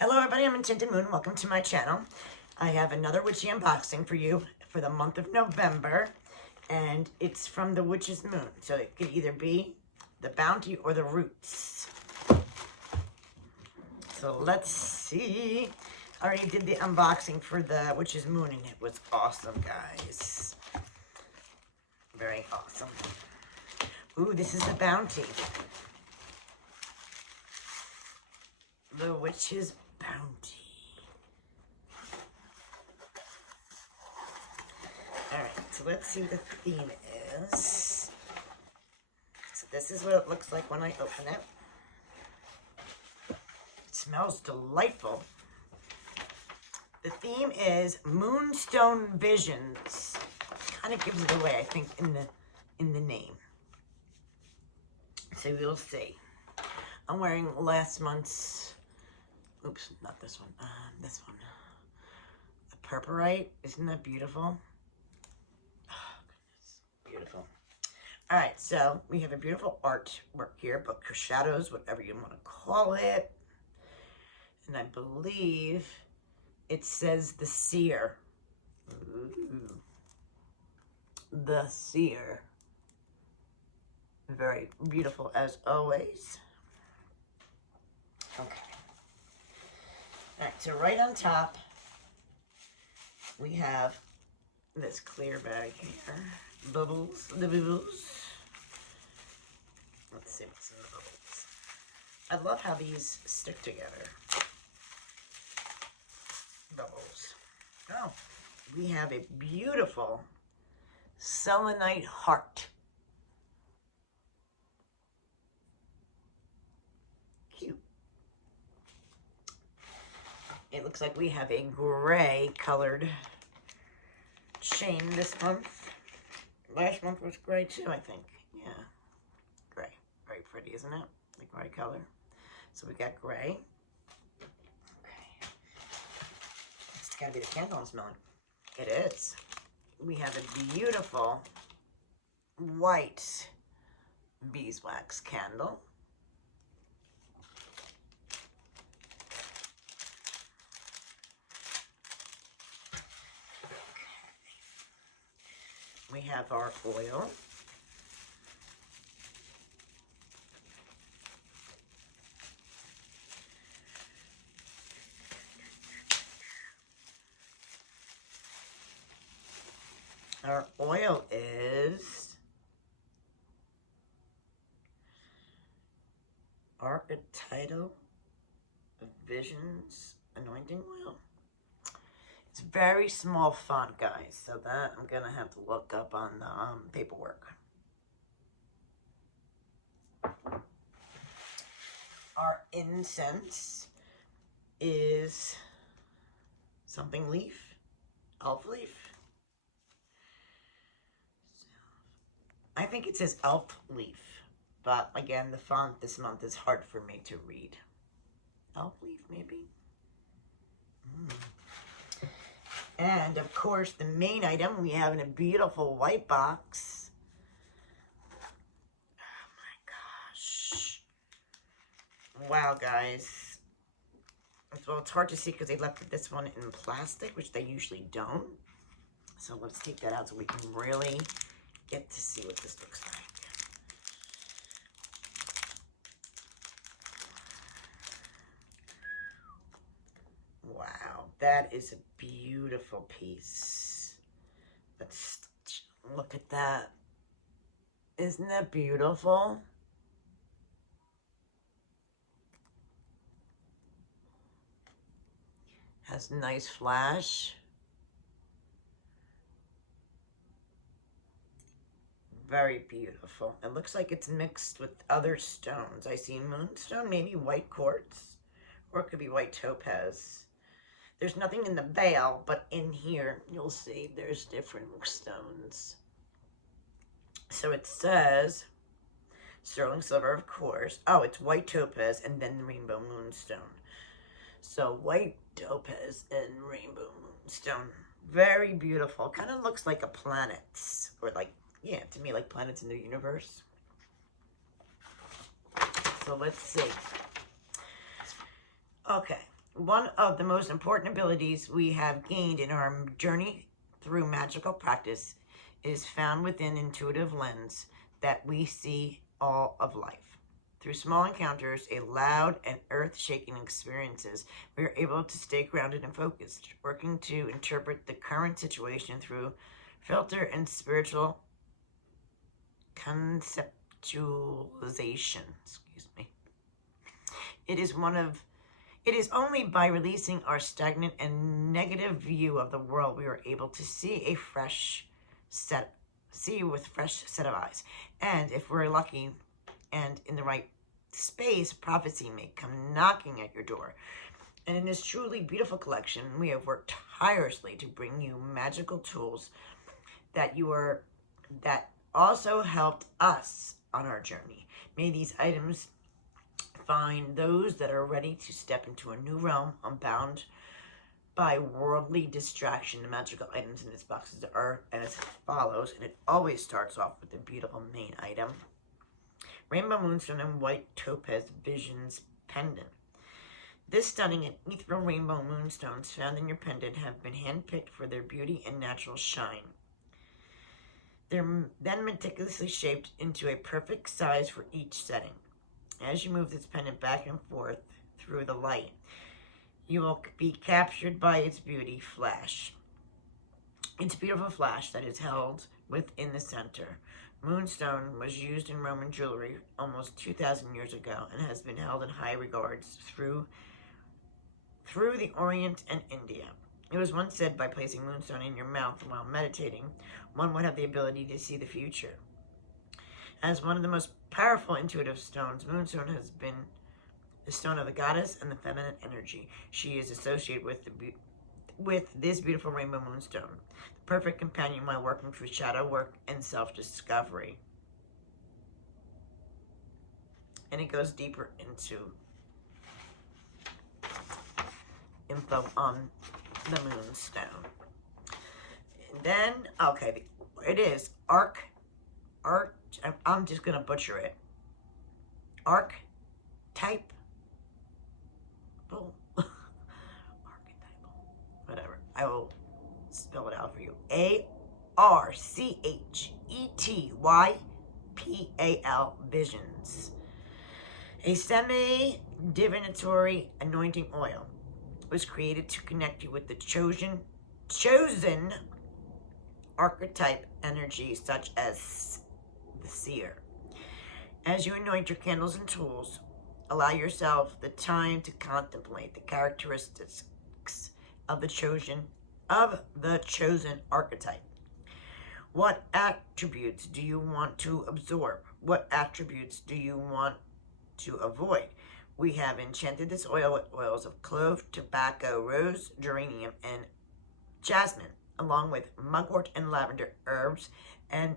Hello everybody, I'm Enchanted Moon. Welcome to my channel. I have another witchy unboxing for you for the month of November. And it's from the Witch's Moon. So it could either be the Bounty or the Roots. So let's see. I already did the unboxing for the Witch's Moon and it was awesome, guys. Very awesome. Ooh, this is the Bounty. The Witch's Bounty. Alright, so let's see what the theme is. So this is what it looks like when I open it. It smells delightful. The theme is Moonstone Visions. Kind of gives it away, I think, in the name. So we'll see. I'm wearing last month's, oops, not this one, this one. The Purpurite, isn't that beautiful? Oh, goodness, beautiful. All right, so we have a beautiful artwork here, book or shadows, whatever you want to call it. And I believe it says the Seer. Ooh. The Seer. Very beautiful as always. Okay. All right, so right on top, we have this clear bag here. Bubbles, the bubbles. Let's see what's in the bubbles. I love how these stick together. Bubbles. Oh, we have a beautiful selenite heart. Cute. It looks like we have a gray colored chain this month. Last month was gray too, I think. Yeah. Gray. Very pretty, isn't it? The gray color. So we got gray. Okay. It's gotta be the candle I'm smelling. It is. We have a beautiful white beeswax candle. We have our oil. Our oil is Archetypal Visions Anointing Oil. It's very small font, guys, so that I'm going to have to look up on the paperwork. Our incense is something leaf, elf leaf. I think it says elf leaf, but again, the font this month is hard for me to read. Elf leaf, maybe? And, of course, the main item we have in a beautiful white box. Oh, my gosh. Wow, guys. Well, it's hard to see because they left this one in plastic, which they usually don't. So let's take that out so we can really get to see what this looks like. Wow, that is a beautiful piece. Let's look at that. Isn't that beautiful? Has nice flash. Very beautiful. It looks like it's mixed with other stones. I see moonstone, maybe white quartz, or it could be white topaz. There's nothing in the veil, but in here, you'll see there's different stones. So it says, sterling silver, of course. Oh, it's white topaz and then the rainbow moonstone. So white topaz and rainbow moonstone. Very beautiful. Kind of looks like a planet, or like, yeah, to me, like planets in the universe. So let's see. Okay, one of the most important abilities we have gained in our journey through magical practice is found within intuitive lens that we see all of life. Through small encounters, a loud and earth-shaking experiences, we are able to stay grounded and focused, working to interpret the current situation through filter and spiritual conceptualization. Excuse me. It is only by releasing our stagnant and negative view of the world we are able to see with fresh set of eyes. And if we're lucky and in the right space, prophecy may come knocking at your door. And in this truly beautiful collection, we have worked tirelessly to bring you magical tools that also helped us on our journey. May these items find those that are ready to step into a new realm unbound by worldly distraction. The magical items in this box are as follows, and it always starts off with a beautiful main item. Rainbow Moonstone and White Topaz Visions Pendant. This stunning and ethereal rainbow moonstones found in your pendant have been handpicked for their beauty and natural shine. They're then meticulously shaped into a perfect size for each setting. As you move this pendant back and forth through the light, you will be captured by its beauty flash. Its beautiful flash that is held within the center. Moonstone was used in Roman jewelry almost 2,000 years ago and has been held in high regards through the Orient and India. It was once said by placing moonstone in your mouth while meditating, one would have the ability to see the future. As one of the most powerful intuitive stones, moonstone has been the stone of the goddess and the feminine energy. She is associated with this beautiful rainbow moonstone, the perfect companion while working through shadow work and self-discovery. And it goes deeper into info on the moonstone. And then, okay, it is I'm just going to butcher it. Archetypal. Whatever. I will spell it out for you. ARCHETYPAL Visions. A semi-divinatory anointing oil was created to connect you with the chosen archetype energy such as the seer. As you anoint your candles and tools, allow yourself the time to contemplate the characteristics of the chosen archetype. What attributes do you want to absorb? What attributes do you want to avoid? We have enchanted this oil with oils of clove, tobacco, rose, geranium, and jasmine, along with mugwort and lavender herbs. And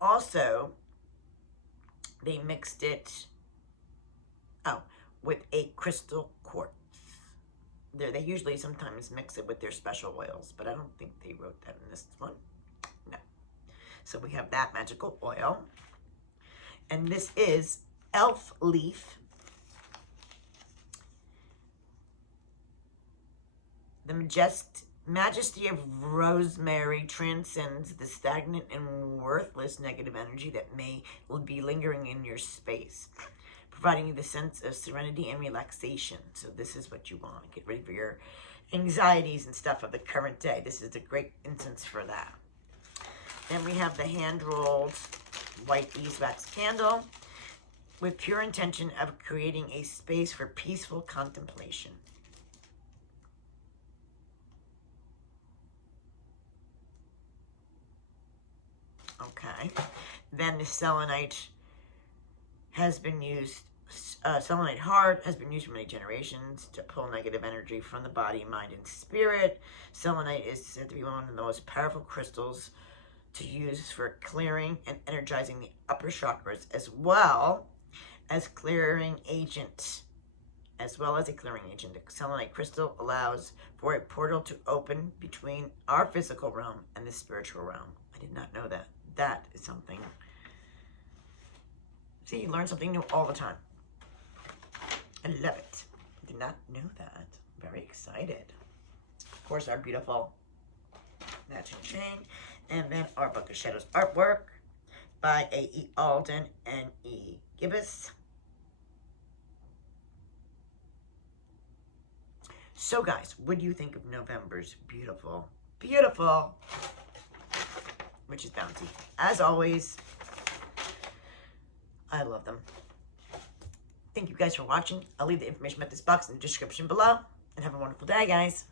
also, they mixed it with a crystal quartz. They usually sometimes mix it with their special oils, but I don't think they wrote that in this one. No. So we have that magical oil. And this is elf leaf. The majesty of rosemary transcends the stagnant and worthless negative energy that may be lingering in your space, providing you the sense of serenity and relaxation. So this is what you want. Get ready for your anxieties and stuff of the current day. This is a great instance for that. Then we have the hand-rolled white beeswax candle with pure intention of creating a space for peaceful contemplation. Okay. Then the selenite has been used. Selenite heart has been used for many generations to pull negative energy from the body, mind, and spirit. Selenite is said to be one of the most powerful crystals to use for clearing and energizing the upper chakras, as well as a clearing agent. The selenite crystal allows for a portal to open between our physical realm and the spiritual realm. I did not know that. That is something. See, you learn something new all the time. I love it. I did not know that. very excited. Of course, our beautiful matching chain. And then our Book of Shadows artwork by A.E. Alden and E. Gibbous. So guys, what do you think of November's beautiful, beautiful Witch's Bounty? As always, I love them. Thank you guys for watching. I'll leave the information about this box in the description below. And have a wonderful day, guys.